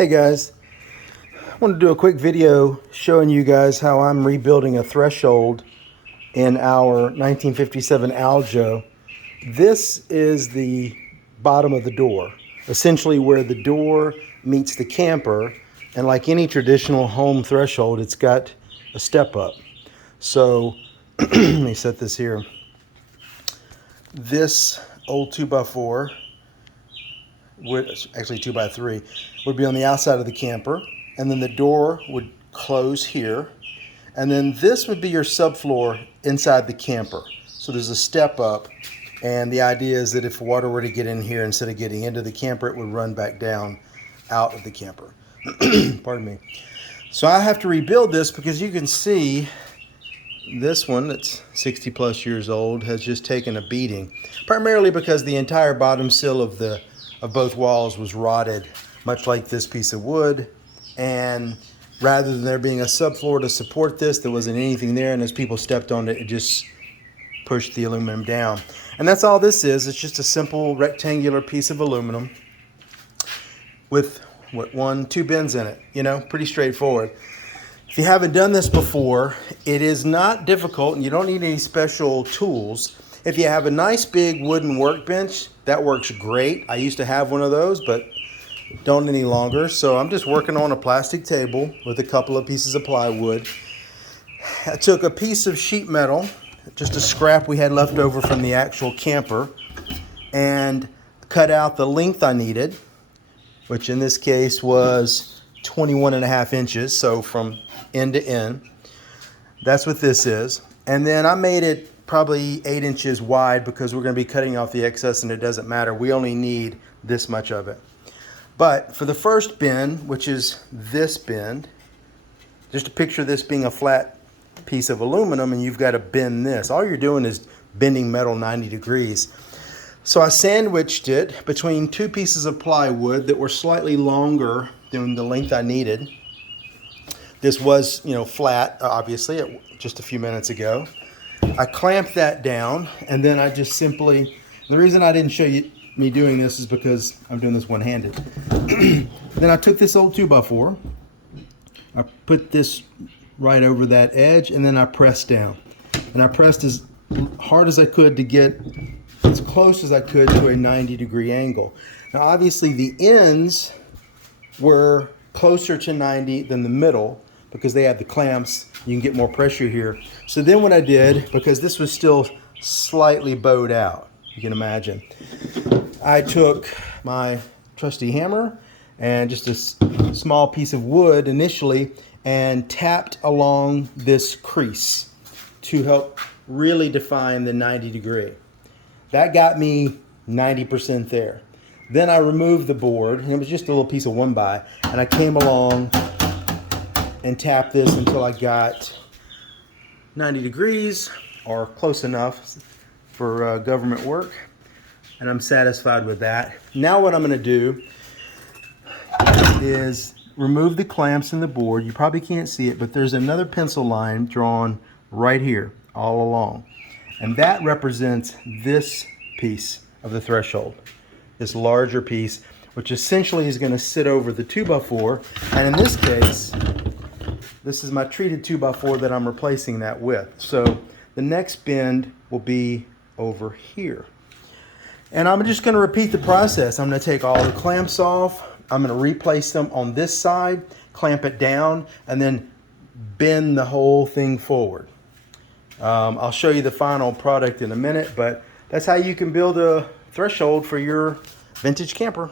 Hey guys, I want to do a quick video showing you guys how I'm rebuilding a threshold in our 1957 Aljo. This is the bottom of the door, essentially where the door meets the camper, and like any traditional home threshold, it's got a step up. So let me set this here. This old 2x4 would actually 2x3 would be on the outside of the camper, and then the door would close here, and then this would be your subfloor inside the camper. So there's a step up, and the idea is that if water were to get in here, instead of getting into the camper, it would run back down out of the camper. Pardon me. So I have to rebuild this because you can see this one that's 60 plus years old has just taken a beating, primarily because the entire bottom sill of both walls was rotted, much like this piece of wood. And rather than there being a subfloor to support this, there wasn't anything there, and as people stepped on it, it just pushed the aluminum down. And that's all this is. It's just a simple rectangular piece of aluminum with two bends in it. You know, pretty straightforward. If you haven't done this before, it is not difficult, and you don't need any special tools. If you have a nice big wooden workbench, that works great. I used to have one of those, but don't any longer. So I'm just working on a plastic table with a couple of pieces of plywood. I took a piece of sheet metal, just a scrap we had left over from the actual camper, and cut out the length I needed, which in this case was 21.5 inches, so from end to end. That's what this is. And then I made it probably 8 inches wide because we're going to be cutting off the excess, and it doesn't matter. We only need this much of it. But for the first bend, which is this bend, just to picture this being a flat piece of aluminum, and you've got to bend this. All you're doing is bending metal 90 degrees. So I sandwiched it between two pieces of plywood that were slightly longer than the length I needed. This was, flat, obviously, just a few minutes ago. I clamped that down, and then I just simply, the reason I didn't show you me doing this is because I'm doing this one-handed. Then I took this old 2x4, I put this right over that edge, and then I pressed down. And I pressed as hard as I could to get as close as I could to a 90-degree angle. Now obviously the ends were closer to 90 than the middle because they have the clamps. You can get more pressure here. So then what I did, because this was still slightly bowed out, you can imagine, I took my trusty hammer and just a small piece of wood initially and tapped along this crease to help really define the 90 degree. That got me 90% there. Then I removed the board, and it was just a little piece of 1x, and I came along and tapped this until I got 90 degrees or close enough for government work, and I'm satisfied with that. Now what I'm going to do is remove the clamps in the board. You probably can't see it, but there's another pencil line drawn right here all along, and that represents this piece of the threshold, this larger piece, which essentially is going to sit over the 2x4, and in this case this is my treated 2x4 that I'm replacing that with. So the next bend will be over here. And I'm just going to repeat the process. I'm going to take all the clamps off. I'm going to replace them on this side, clamp it down, and then bend the whole thing forward. I'll show you the final product in a minute, but that's how you can build a threshold for your vintage camper.